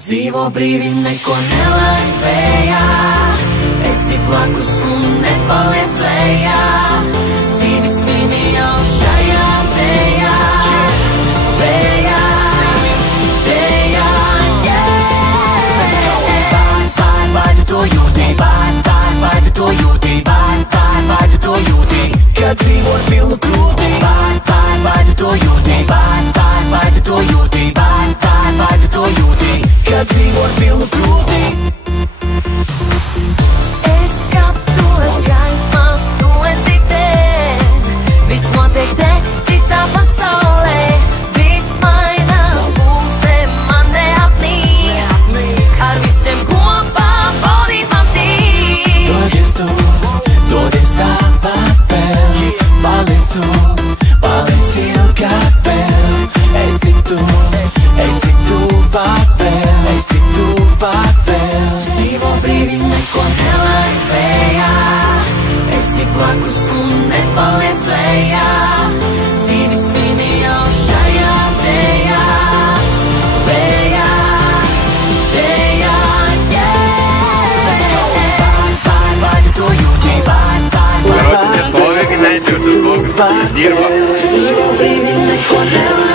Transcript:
Dzīvo brīvi, neko nelaid vējā, esi blakus un nepaliec lejā. Dzīvi svini jau šajā vējā, vējā, vējā, vai tu to jūti, vai tu to jūti, vai tu to jūti, kad dzīvo ar pilnu krūti, vai tu to jūti, vai tu to jūti, vai tu to jūti, kad dzīvo ar pilnu krūti. Es skatos gaismās, tu esi te, viss notiek te, citā pasaulē, viss mainās, pulse man neapnīk, ar visiem kopā baudīt man tīk. Dodies tāpat vēl, paliec tu, paliec ilgāk vēl, esi tuvāk vēl, esi tuvāk vēl. Dzīvo brīvi, neko nelaid vējā, esi blakus un nepaliec lejā. Dzīvi svini jau šajā vējā, vējā, vējā, vai tu to jūti, Короче, мне человек, знаете, вот сейчас Бог dzīvo brīvi, neko nelaid.